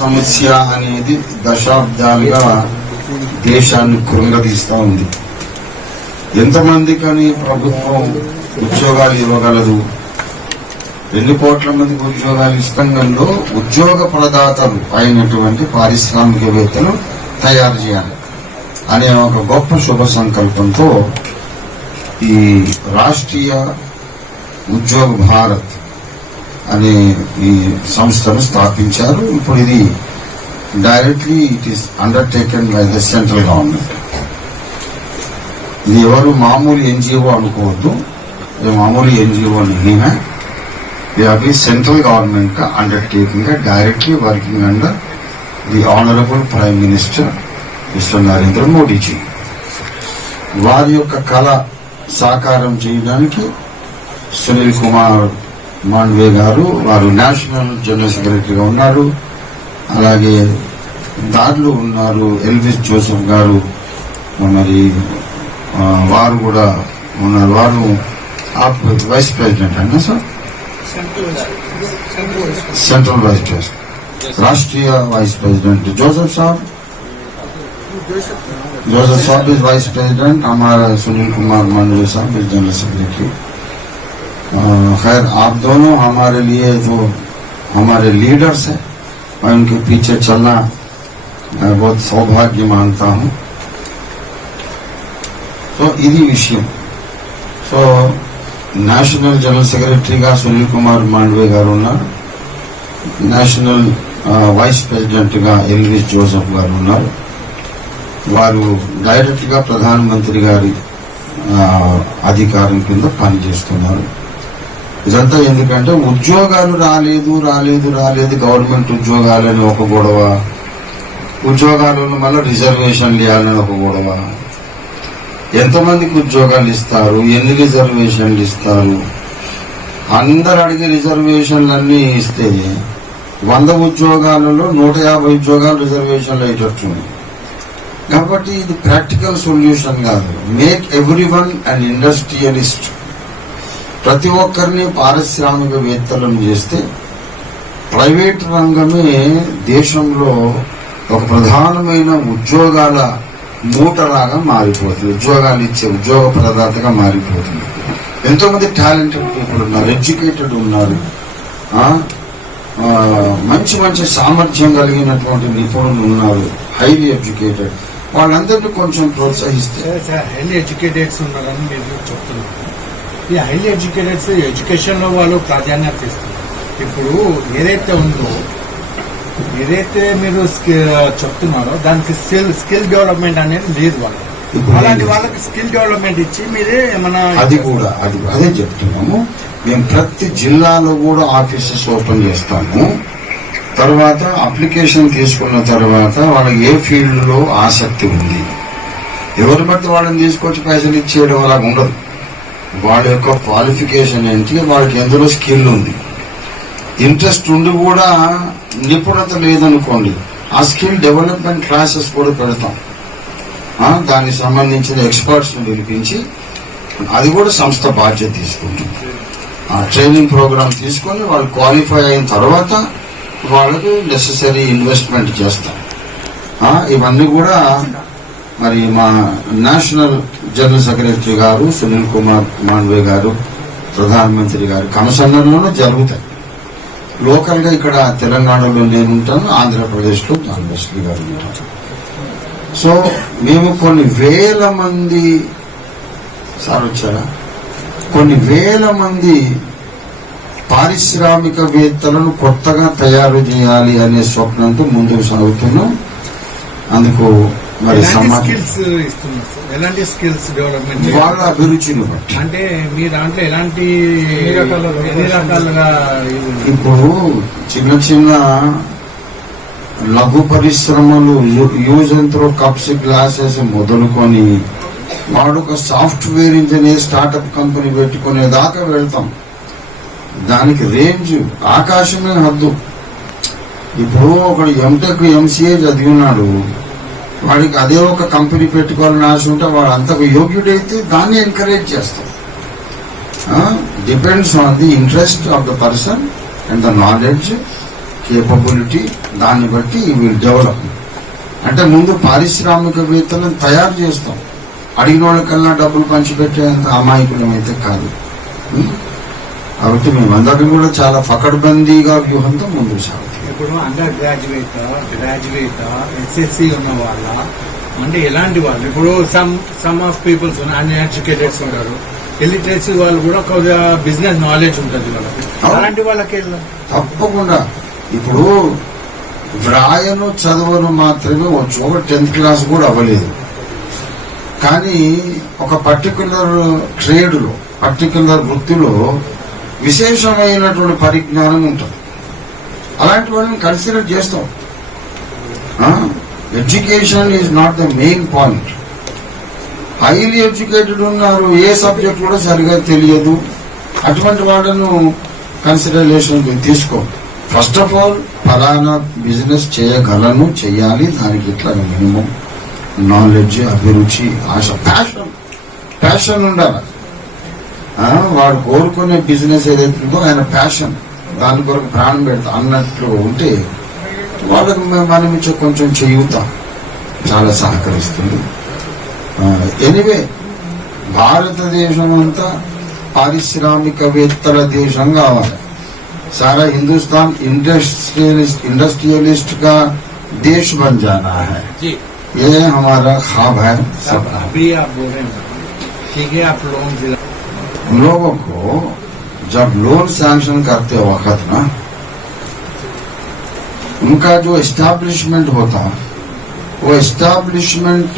సమస్య అనేది దశాబ్దాలుగా దేశాన్ని కృంగదీస్తా ఉంది. ఎంతమందికని ప్రభుత్వం ఉద్యోగాలు ఇవ్వగలదు, ఎన్ని కోట్ల మందికి ఉద్యోగాలు ఇష్టంలో ఉద్యోగ ప్రదాతలు అయినటువంటి పారిశ్రామికవేత్తలు తయారు చేయాలి అనే ఒక గొప్ప శుభ సంకల్పంతో ఈ రాష్ట్రీయ ఉద్యోగ భారత్ అనే ఈ సంస్థను స్థాపించారు. ఇప్పుడు ఇది directly it is undertaken by the central government. ఇది ఎవరు మామూలు ఎన్జిఓ అనుకోవద్దు, ఇది మామూలు ఎన్జిఓ नहीं है, ये अभी सेंट्रल गवर्नमेंट का अंडरटेकिंग है, directly working under the honourable prime minister mister Narendra Modi ji. వారి యొక్క కళ సాకారం చేయడానికి సునీల్ కుమార్ మాండ్వే గారు, వారు నేషనల్ జనరల్ సెక్రటరీగా ఉన్నారు. అలాగే దారిలో ఉన్నారు ఎల్విస్ జోసెఫ్ గారు, మరి వారు కూడా ఉన్నారు. వారు వైస్ ప్రెసిడెంట్ అయినా సార్, सेंट्रल वाइस प्रेसिडेंट, राष्ट्रीय वाइस प्रेसिडेंट जोसेफ साहब इज वाइस प्रेसिडेंट. हमारा सुनील कुमार मांडवे साहब इज जनरल सेक्रेटरी. खैर आप दोनों हमारे लिए जो हमारे लीडर्स हैं, मैं उनके पीछे चलना मैं बहुत सौभाग्य मानता हूं. तो इदी विषय. సో నేషనల్ జనరల్ సెక్రటరీగా సునీల్ కుమార్ మాండ్వే గారు ఉన్నారు, నేషనల్ వైస్ ప్రెసిడెంట్ గా ఎల్విస్ జోసెఫ్ గారు ఉన్నారు. వారు డైరెక్ట్ గా ప్రధానమంత్రి గారి అధికారం కింద పనిచేస్తున్నారు. ఇదంతా ఎందుకంటే ఉద్యోగాలు రాలేదు గవర్నమెంట్ ఉద్యోగాలని ఒక గొడవ, ఉద్యోగాలను మళ్ళీ రిజర్వేషన్లు ఇవ్వాలని ఒక గొడవ. ఎంతమందికి ఉద్యోగాలు ఇస్తారు, ఎన్ని రిజర్వేషన్లు ఇస్తారు, అందరు అడిగే రిజర్వేషన్లన్నీ ఇస్తే 100 ఉద్యోగాలలో 150 ఉద్యోగాలు రిజర్వేషన్లు అయ్యేటట్టున్నాయి. కాబట్టి ఇది ప్రాక్టికల్ సొల్యూషన్ కాదు. మేక్ ఎవ్రీవన్ అండ్ ఇండస్ట్రియలిస్ట్, ప్రతి ఒక్కరిని పారిశ్రామికవేత్తలను చేస్తే ప్రైవేట్ రంగమే దేశంలో ఒక ప్రధానమైన ఉద్యోగాల మూటలాగా మారిపోతుంది, ఉద్యోగాలు ఇచ్చే ఉద్యోగ ప్రదాతగా మారిపోతుంది. ఎంతో మంది టాలెంటెడ్ పీపుల్ ఉన్నారు, ఎడ్యుకేటెడ్ ఉన్నారు, మంచి మంచి సామర్థ్యం కలిగినటువంటి నిపుణులు ఉన్నారు, హైలీ ఎడ్యుకేటెడ్. వాళ్ళందరినీ కొంచెం ప్రోత్సహిస్తే. హైలీ ఎడ్యుకేటెడ్స్ ఉన్నారని మీరు చెప్తున్నారు. ఈ హైలీ ఎడ్యుకేటెడ్స్ ఎడ్యుకేషన్ లో వాళ్ళు ప్రాధాన్యత ఇస్తారు. ఇప్పుడు ఏదైతే మీరు చెప్తున్నారో దానికి స్కిల్ డెవలప్మెంట్ అనేది లేదు. వాళ్ళు అలాంటి వాళ్ళకి స్కిల్ డెవలప్మెంట్ ఇచ్చి మీరే ఏమన్నా అదే చెప్తున్నాము. మేము ప్రతి జిల్లాలో కూడా ఆఫీసెస్ ఓపెన్ చేస్తాము. తర్వాత అప్లికేషన్ తీసుకున్న తర్వాత వాళ్ళకి ఏ ఫీల్డ్ లో ఆసక్తి ఉంది, ఎవరు బట్టి వాళ్ళని తీసుకొచ్చి పైసలు ఇచ్చేయడం అలా ఉండదు. వాళ్ళ యొక్క క్వాలిఫికేషన్ ఏంటి, వాళ్ళకి ఎందులో స్కిల్ ఉంది, ఇంట్రెస్ట్ ఉండి కూడా నిపుణత లేదనుకోండి, ఆ స్కిల్ డెవలప్మెంట్ క్లాసెస్ కూడా పెడతాం. దానికి సంబంధించిన ఎక్స్పర్ట్స్ ను పిలిపించి అది కూడా సంస్థ బాధ్యత తీసుకుంటుంది. ఆ ట్రైనింగ్ ప్రోగ్రామ్ తీసుకొని వాళ్ళు క్వాలిఫై అయిన తర్వాత వాళ్ళకు నెసెసరీ ఇన్వెస్ట్మెంట్ చేస్తాం. ఇవన్నీ కూడా మరి మా నేషనల్ జనరల్ సెక్రటరీ గారు సునీల్ కుమార్ మాండ్వే గారు, ప్రధానమంత్రి గారు కమసన్నలోనే జరుగుతాయి. లోకల్ గా ఇక్కడ తెలంగాణలో నేను ఉంటాను, ఆంధ్రప్రదేశ్ లో ధనలక్ష్మి గారు ఉంటారు. సో మేము కొన్ని వేల మంది పారిశ్రామికవేత్తలను కొత్తగా తయారు చేయాలి అనే స్వప్నంతో ముందుకు సాగుతున్నాం. అందుకు మరి ఎలాంటి స్కిల్స్ డెవలప్మెంట్ వాళ్ళ అభిరుచిని బట్టి, అంటే మీ దాంట్లో ఎలాంటి రకాలుగా ఇప్పుడు చిన్న లఘు పరిశ్రమలు, use and throw cups, glasses మొదలుకొని వాడు ఒక సాఫ్ట్వేర్ ఇంజనీర్ స్టార్ట్అప్ కంపెనీ పెట్టుకునే దాకా వెళ్తాం. దానికి రేంజ్ ఆకాశమే హద్దు. ఇప్పుడు ఒకడు ఎంటెక్ ఎంసీఏ చదివి ఉన్నాడు, వాడికి అదే ఒక కంపెనీ పెట్టుకోవాలని ఆశ ఉంటే వాడు అంతకు యోగ్యుడైతే దాన్ని ఎంకరేజ్ చేస్తాం. Depends on the interest of the person and the knowledge capability, దాన్ని బట్టి ఈ విల్ డెవలప్. అంటే ముందు పారిశ్రామికవేత్తలను తయారు చేస్తాం, అడిగిన వాళ్ళకల్లా డబ్బులు పంచిపెట్టేంత అమాయకులం అయితే కాదు. కాబట్టి మేమందరం కూడా చాలా ఫకడ్బందీగా వ్యూహంతో ముందుకు సాగుతాం. ఇప్పుడు అండర్ గ్రాడ్యుయేట్ ఎస్ఎస్సి ఉన్న వాళ్ళ అంటే ఎలాంటి వాళ్ళు, ఇప్పుడు సమ్ ఆఫ్ పీపుల్స్ అన్ఎడ్యుకేటెడ్స్ ఉంటారు, ఇల్లిటరసీ వాళ్ళు కూడా కొద్దిగా బిజినెస్ నాలెడ్జ్ ఉంటుంది వాళ్ళకి, అలాంటి వాళ్ళకి తప్పకుండా ఇప్పుడు వ్రాయను చదవను మాత్రమే వచ్చు. ఒక 10th క్లాస్ కూడా అవ్వలేదు, కానీ ఒక పర్టికులర్ ట్రేడ్లో, పర్టికులర్ వృత్తిలో విశేషమైనటువంటి పరిజ్ఞానం ఉంటుంది. అలాంటి వాళ్ళని కన్సిడర్ చేస్తాం. Education is not the main point. Highly educated ఉన్నారు, ఏ సబ్జెక్ట్ కూడా సరిగా తెలియదు, అటువంటి వాళ్ళను కన్సిడరేషన్ తీసుకో. ఫస్ట్ ఆఫ్ ఆల్ ఫలానా బిజినెస్ చేయగలను, చెయ్యాలి, దానికి ఇట్లా మినిమం నాలెడ్జ్, అభిరుచి, ఆశ, ప్యాషన్ ఉండాలి. వాడు కోరుకునే బిజినెస్ ఏదైతే ఉందో ఆయన ప్యాషన్, దాని కొరకు ప్రాణం పెడతా అన్నట్లు ఉంటే వాళ్ళకు మనం ఇచ్చే కొంచెం చేయుతాం, చాలా సహకరిస్తుంది. ఎనివే భారతదేశం అంతా పారిశ్రామికవేత్తల దేశం కావాలి. सारा हिंदुस्तान इंडस्ट्रियलिस्ट का देश बन जाना है जी। ये हमारा ख्वाब है। अभी आप बोल रहे हैं, ठीक है, आप लोन उन लोगों को जब लोन सैंक्शन करते वक्त ना, उनका जो एस्टैब्लिशमेंट होता, वो एस्टैब्लिशमेंट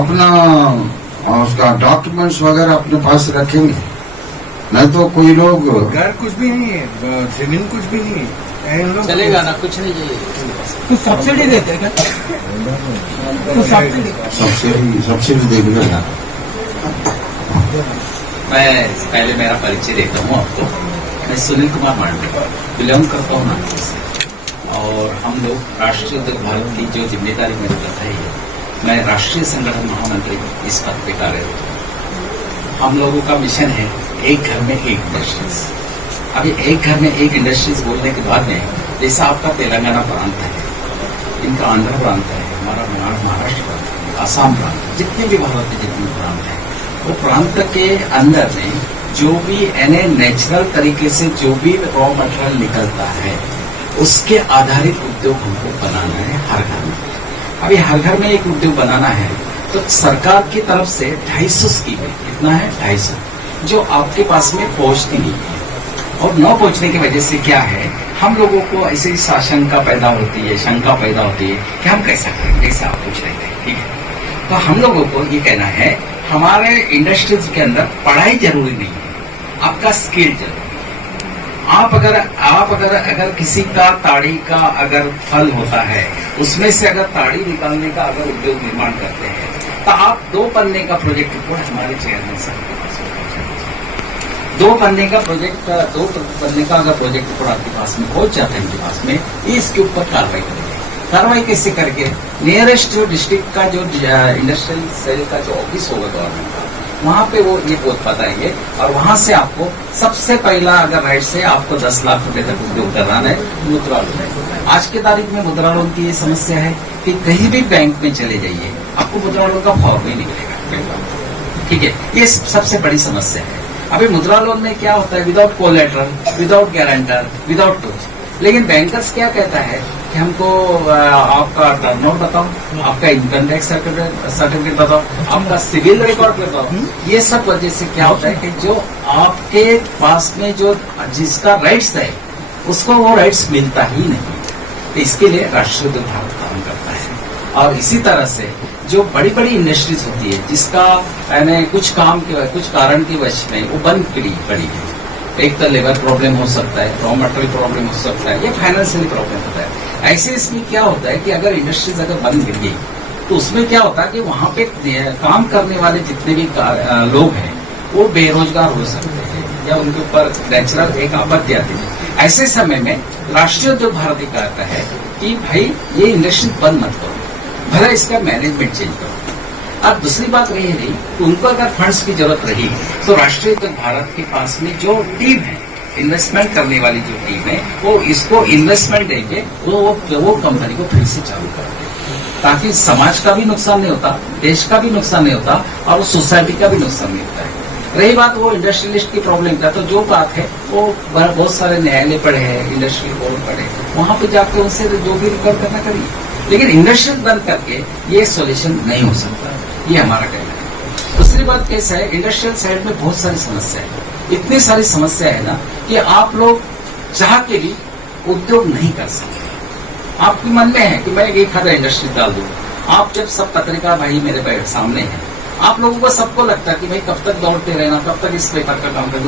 अपना उसका डॉक्यूमेंट्स वगैरह अपने पास रखेंगे, नहीं तो कोई लोग घर कुछ भी नहीं है, जमीन कुछ भी नहीं है, चलेगा ना, कुछ नहीं चाहिए। कुछ सब्सिडी देते हैं क्या? सब्सिडी देगा। मैं पहले मेरा परिचय देता हूँ आपको। मैं सुनील कुमार मांडे बिलोंग करता हूँ नागपुर से, और हम लोग राष्ट्रीय उद्योग भारत की जो जिम्मेदारी मेरे ऊपर है, मैं राष्ट्रीय संगठन महामंत्री इस पद पे कार्यरत हूँ। हम लोगों का मिशन है एक घर में एक इंडस्ट्रीज। अभी एक घर में एक इंडस्ट्रीज बोलने के बाद में, जैसा आपका तेलंगाना प्रांत है, इनका आंध्र प्रांत है, हमारा महाराष्ट्र प्रांत है, आसाम प्रांत है, जितने भी भारत के जितने प्रांत है, वो प्रांत के अंदर में जो भी नेचुरल तरीके से जो भी रॉ मटेरियल निकलता है, उसके आधारित उद्योग हमको बनाना है हर घर में। अभी हर घर में एक उद्योग बनाना है, तो सरकार की तरफ से 250 स्कीम है। कितना है? 250, जो आपके पास में पहुंचती नहीं है। और न पहुंचने की वजह से क्या है, हम लोगों को ऐसे ही आशंका पैदा होती है, शंका पैदा होती है कि हम कैसा करें, जैसे आप पूछ रहे थे, ठीक है। तो हम लोगों को ये कहना है, हमारे इंडस्ट्रीज के अंदर पढ़ाई जरूरी नहीं है, आपका स्किल जरूरी है। आप अगर किसी का ताड़ी का अगर फल होता है, उसमें से अगर ताड़ी निकालने का अगर उद्योग निर्माण करते हैं, तो आप 2 पन्ने का प्रोजेक्ट रिपोर्ट हमारे चेयरमैन साहब के पास होना चाहिए। 2 पन्ने का अगर प्रोजेक्ट रिपोर्ट आपके पास में पहुंच जाता है इनके पास में, इसके ऊपर कार्रवाई करेंगे। कार्रवाई कैसे करके, नियरेस्ट जो डिस्ट्रिक्ट का जो इंडस्ट्रियल सेल का जो ऑफिस होगा गवर्नमेंट का, वहां पे वो ये बताएंगे, और वहां से आपको सबसे पहला अगर राइट से आपको 10 लाख रुपए तक उद्योग कराना है, मुद्रा लोन है। आज की तारीख में मुद्रा लोन की ये समस्या है कि कहीं भी बैंक में चले जाइए, आपको मुद्रा लोन का फॉर्म नहीं निकलेगा, ठीक है। ये सबसे बड़ी समस्या है। अभी मुद्रा लोन में क्या होता है, without collateral, without guarantor, without कुछ। लेकिन बैंकर्स क्या कहता है कि हमको आपका टर्नओवर बताओ, आपका इनकम टैक्स सर्टिफिकेट बताओ, आपका सिविल रिकॉर्ड बताओ। ये सब वजह से क्या होता है कि जो आपके पास में जो जिसका राइट्स है, उसको वो राइट्स मिलता ही नहीं। तो इसके लिए राष्ट्रीय उद्योग भारत काम करता है। और इसी तरह से जो बड़ी बड़ी इंडस्ट्रीज होती है, जिसका कुछ कारण की वजह में वो बंद पड़ी है, एक तो लेबर प्रॉब्लम हो सकता है, रॉ मटेरियल प्रॉब्लम हो सकता है, या फाइनेंशियल प्रॉब्लम होता है। ऐसे इसमें क्या होता है कि अगर इंडस्ट्रीज अगर बंद गिर गई, तो उसमें क्या होता है कि वहां पे काम करने वाले जितने भी लोग हैं, वो बेरोजगार हो सकते हैं, या उनके ऊपर नेचुरल एक आपत्ति आती है। ऐसे समय में राष्ट्रीय उद्योग भारत कहता है कि भाई ये इंडस्ट्री बंद मत करो, भला इसका मैनेजमेंट चेंज करो। अब दूसरी बात रही है, उनको अगर फंड्स की जरूरत रही, तो राष्ट्रीय उद्योग भारत के पास में जो टीम है, इन्वेस्टमेंट करने वाली जो टीम है वो इसको इन्वेस्टमेंट देके वो कंपनी को फिर से चालू कर दे, ताकि समाज का भी नुकसान नहीं होता, देश का भी नुकसान नहीं होता और सोसाइटी का भी नुकसान नहीं होता है। रही बात वो इंडस्ट्रियलिस्ट की प्रॉब्लम का, तो जो बात है वो बहुत सारे न्यायालय पढ़े हैं, इंडस्ट्रियल कोर्ट पढ़े, वहां पे जाके उनसे जो भी रिकॉर्ड करना करिए, लेकिन इंडस्ट्रियल बंद करके ये सोल्यूशन नहीं हो सकता। ये हमारा कहना है। दूसरी बात कैसा है, इंडस्ट्रियल साइड में बहुत सारी समस्या है, इतनी सारी समस्या है ना कि आप लोग चाह के भी उद्योग नहीं कर सकते। आपके मन में है कि मैं एक आधा इंडस्ट्री डाल दूं, आप जब सब पत्रिका भाई मेरे सामने हैं, आप लोगों को सबको लगता है कि भाई कब तक दौड़ते रहना, कब तक इस पेपर का काम कर,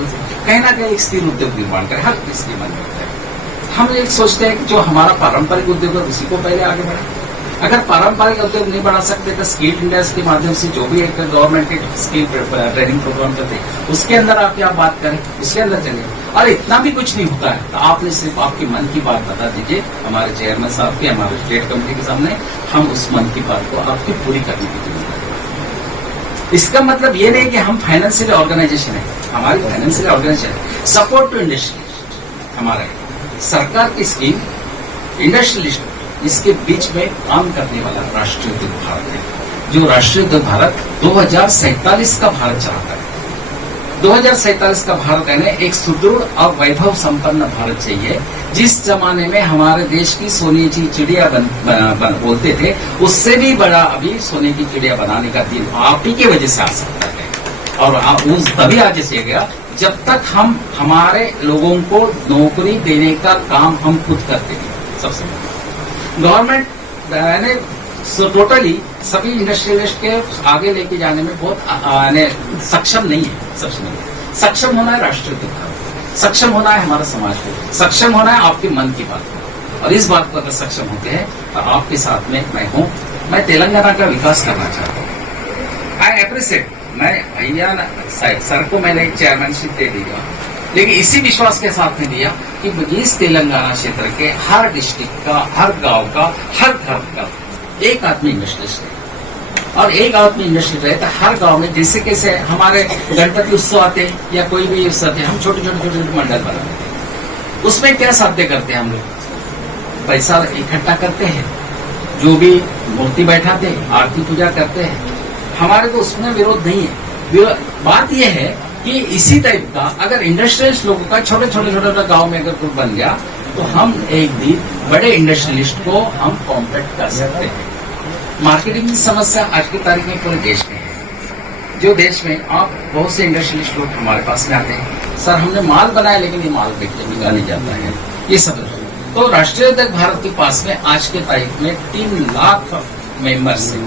कहीं ना कहीं एक स्थिर उद्योग निर्माण करें, हर किसी के मन में होता है। हम एक सोचते हैं कि जो हमारा पारंपरिक उद्योग है उसी को पहले आगे बढ़े। अगर पारंपरिक उद्योग नहीं बढ़ा सकते तो स्किल इंडिया के माध्यम से जो भी एक गवर्नमेंट के स्किल ट्रेनिंग प्रोग्राम करते हैं उसके अंदर आप क्या बात करें, उसके अंदर चलिए। और इतना भी कुछ नहीं होता है तो आपने सिर्फ आपके मन की बात बता दीजिए हमारे चेयरमैन साहब के, हमारे स्टेट कमेटी के सामने, हम उस मन की बात को आपकी पूरी करने की जिम्मेदारी। इसका मतलब ये नहीं कि हम फाइनेंशियल ऑर्गेनाइजेशन है, हमारी फाइनेंशियल ऑर्गेनाइजेशन है सपोर्ट टू इंडस्ट्रियलिस्ट, हमारे सरकार की स्कीम इंडस्ट्रियलिस्ट इसके बीच में काम करने वाला राष्ट्रीय उद्योग भारत है, जो राष्ट्रीय उद्योग भारत 2047 का भारत चाहता है। 2047 का भारत है ना एक सुदृढ़ और वैभव संपन्न भारत चाहिए, जिस जमाने में हमारे देश की सोने की चिड़िया बोलते थे, उससे भी बड़ा अभी सोने की चिड़िया बनाने का दिन आप ही की वजह से आ सकता है। और आप उस तभी आ जाएगा जब तक हम हमारे लोगों को नौकरी देने का काम हम खुद करते हैं। सबसे गवर्नमेंट यानी टोटली सभी इंडस्ट्रियलिस्ट के आगे लेके जाने में बहुत सक्षम नहीं है। सक्षम होना है राष्ट्रीय उद्योग, सक्षम होना है हमारा समाज को, सक्षम होना है आपके मन की बात को। और इस बात को अगर सक्षम होते हैं तो आपके साथ में मैं हूँ। मैं तेलंगाना का विकास करना चाहता हूँ। आई एप्रिशिएट, मैं भैया सर को मैंने चेयरमैनशिप दे दिया, लेकिन इसी विश्वास के साथ में दिया कि इस तेलंगाना क्षेत्र के हर डिस्ट्रिक्ट का, हर गांव का, हर घर का एक आदमी इंडस्ट्रियलिस्ट है। और एक आदमी इंडस्ट्रियलिस्ट रहे तो हर गांव में जैसे कैसे हमारे गणपति उत्सव आते या कोई भी उत्सव आते, हम छोटे छोटे मंडल बनाते हैं। उसमें क्या साध्य करते हैं हम लोग, पैसा इकट्ठा करते हैं, जो भी मूर्ति बैठाते हैं, आरती पूजा करते हैं, हमारे को उसमें विरोध नहीं है। बात यह है कि इसी टाइप का अगर इंडस्ट्रियलिस्ट लोगों का छोटे छोटे गांव में अगर कुछ बन गया तो हम एक दिन बड़े इंडस्ट्रियलिस्ट को हम कॉम्पीट कर सकते हैं। मार्केटिंग की समस्या आज की तारीख में पूरे देश में है। जो देश में आप बहुत से इंडस्ट्रियलिस्ट लोग हमारे पास में आते हैं, सर हमने माल बनाया लेकिन ये माल बिका नहीं जाता है, ये सब। तो राष्ट्रीय उद्योग भारत के पास में आज के तारीख में 3 लाख मेंबर्स है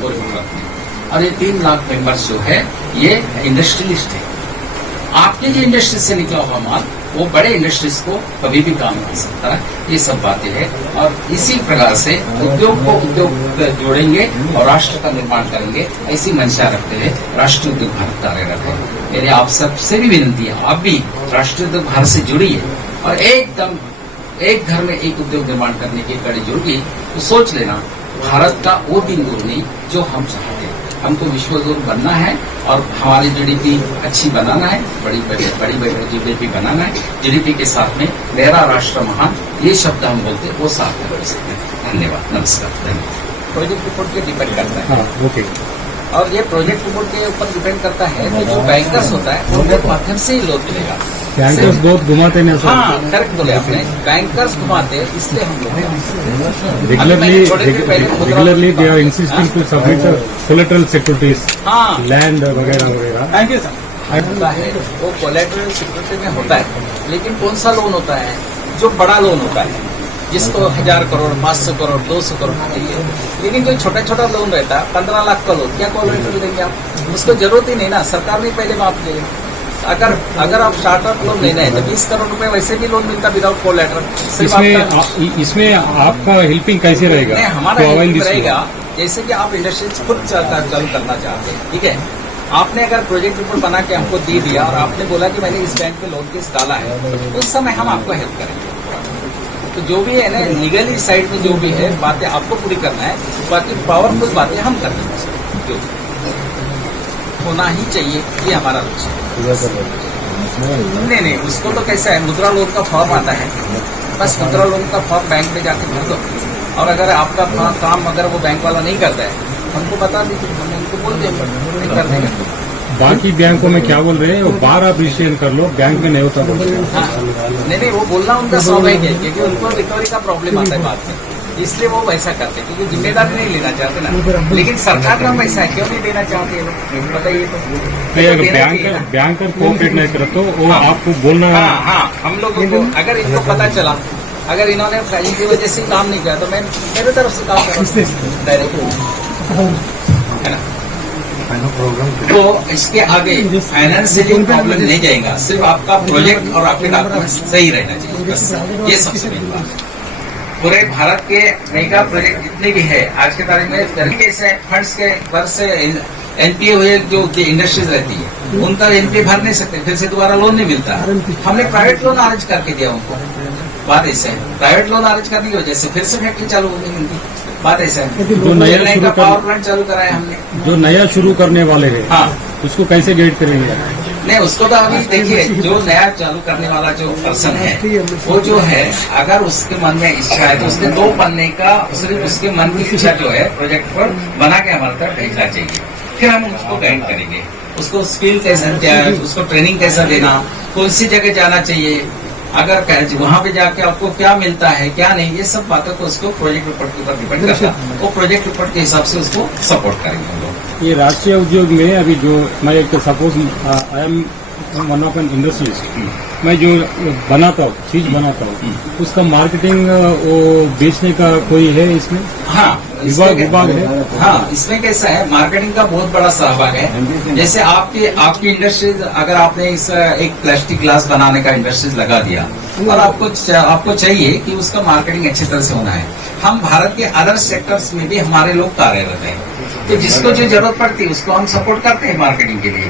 और ये 3 लाख मेंबर्स जो है ये इंडस्ट्रियलिस्ट है। आपके जो इंडस्ट्री से निकला हुआ माल वो बड़े इंडस्ट्रीज को कभी भी काम कर सकता है। ये सब बातें हैं और इसी प्रकार से उद्योग को उद्योग जोड़ेंगे और राष्ट्र का निर्माण करेंगे, ऐसी मंशा रखते हुए राष्ट्रीय उद्योग भारत कार्यरत है। मेरी आप सबसे भी विनती है, आप भी राष्ट्रीय उद्योग भारत से जुड़िए और एकदम एक घर में एक उद्योग निर्माण करने की कड़ी जुड़ गई तो सोच लेना भारत का वो दिन दूर नहीं जो हम चाहते हैं। हमको विश्व गुरु बनना है और हमारी जीडीपी अच्छी बनाना है, बड़ी जीडीपी बनाना है। जीडीपी के साथ में मेरा राष्ट्र महान, ये शब्द हम बोलते वो साथ में बोल सकते हैं। धन्यवाद, नमस्कार, धन्यवाद। प्रोजेक्ट रिपोर्ट पे डिपेंड करता है। ओके। और ये प्रोजेक्ट रिपोर्ट के ऊपर डिपेंड करता है कि जो बैंकर्स होता है उनके माध्यम से ही लोन मिलेगा। बैंकर्स बहुत घुमाते हैं सर। हाँ, करेक्ट बोले आपने, बैंकर्स घुमाते, इसलिए हम लोग regularly they are insisting to submit collateral securities, land वगैरह वगैरह। Thank you sir. होता है वो कोलेटरल सिक्योरिटी में होता है, लेकिन कौन सा लोन होता है जो बड़ा लोन होता है जिसको 1000 करोड़ 500 करोड़ 200 करोड़ चाहिए। लेकिन कोई छोटा छोटा लोन रहता है 15 लाख का लोन, क्या कोलेटरल देंगे आप? उसको जरूरत ही नहीं ना, सरकार ने पहले माफ देगी। अगर आप स्टार्टअप लोन लेना है तो 20 करोड़ रुपए वैसे भी लोन मिलता विदाउट कोलेटरल। इसमें आपका हेल्पिंग कैसे रहेगा? हमारा हेल्पिंग रहेगा जैसे कि आप इंडस्ट्री खुद चालू करना चाहते हैं, ठीक है। आपने अगर प्रोजेक्ट रिपोर्ट बना के हमको दे दिया और आपने बोला कि मैंने इस बैंक में लोन केस डाला है, तो उस समय हम आपको हेल्प करेंगे। तो जो भी है ना लीगली साइड में जो भी है बातें आपको पूरी करना है, बाकी पावरफुल बातें हम कर देंगे। होना ही चाहिए, ये हमारा लक्ष्य है। नहीं, उसको तो कैसा है, मुद्रा लोन का फॉर्म आता है, बस मुद्रा लोन का फॉर्म बैंक में जाके भर दो, और अगर आपका काम अगर वो बैंक वाला नहीं करता है हमको बता दीजिए, हम उनको बोल देंगे नहीं कर देंगे। बाकी बैंकों में क्या बोल रहे हैं, वो बार आप रजिस्ट्रेशन कर लो, बैंक में नहीं होता बोल रहे हैं। हाँ, नहीं वो बोलना उनका स्वाभाविक है, क्योंकि उनको रिकवरी का प्रॉब्लम आता है बाद में, इसलिए वो वैसा करते हैं, क्योंकि जिम्मेदारी नहीं लेना चाहते ना। लेकिन सरकार का पैसा है, क्यों नहीं देना चाहते ये लोग, बताइए तो। नहीं, अगर बैंक कोऑपरेट नहीं करे तो वो आपको बोलना। हाँ, हम लोगों को अगर इनको पता चला, अगर इन्होंने इनकी वजह से काम नहीं किया तो मैं मेरे तरफ से काम करूँ डायरेक्ट, है ना। तो इसके आगे फाइनेंशियली प्रॉब्लम नहीं जाएगा, सिर्फ आपका प्रोजेक्ट और आपके डॉक्यूमेंट सही रहना चाहिए, बस ये सबसे बड़ी बात है। पूरे भारत के मेगा प्रोजेक्ट जितने भी है आज के तारीख में तरीके से फंड्स के वर्ष से एनपीए हुए जो इंडस्ट्रीज रहती है उनका एनपीए भर नहीं सकते, फिर से दोबारा लोन नहीं मिलता। हमने प्राइवेट लोन अरेंज करके दिया उनको, बात ऐसा है। प्राइवेट लोन अरेंज करने की वजह से फिर से फैक्ट्री चालू हो गई उनकी, बात ऐसा है। जो नया शुरू पावर प्लांट चालू कराया हमने, जो नया शुरू करने वाले हैं, हाँ, उसको कैसे गाइड करेंगे? नहीं उसको तो अभी देखिए, जो नया चालू करने वाला जो पर्सन है वो जो है, अगर उसके मन में इच्छा है तो उसने 2 बनने का, सिर्फ उसके मन की इच्छा जो है प्रोजेक्ट पर बना के हमारे तरफ भेजना चाहिए, फिर हम उसको गाइड करेंगे। उसको स्किल कैसा, उसको ट्रेनिंग कैसा देना, कौन सी जगह जाना चाहिए, अगर वहाँ पे जाके आपको क्या मिलता है क्या नहीं, ये सब बातों को उसको प्रोजेक्ट रिपोर्ट के ऊपर डिपेंड करता है, वो प्रोजेक्ट रिपोर्ट के हिसाब से उसको सपोर्ट करेंगे हम लोग। ये राष्ट्रीय उद्योग में अभी जो मैं एक suppose I am one of N industrialist, मैं जो बनाता हूँ, चीज बनाता हूँ, उसका मार्केटिंग वो बेचने का कोई है इसमें? हाँ, विभाग है। हाँ, इसमें कैसा है, मार्केटिंग का बहुत बड़ा सहभाग है। जैसे आपकी इंडस्ट्रीज, अगर आपने इस एक प्लास्टिक ग्लास बनाने का इंडस्ट्रीज लगा दिया और आपको चाहिए कि उसका मार्केटिंग अच्छी तरह से होना है, हम भारत के अदर सेक्टर्स में भी हमारे लोग कार्यरत हैं, तो जिसको जो जरूरत पड़ती है उसको हम सपोर्ट करते हैं मार्केटिंग के लिए।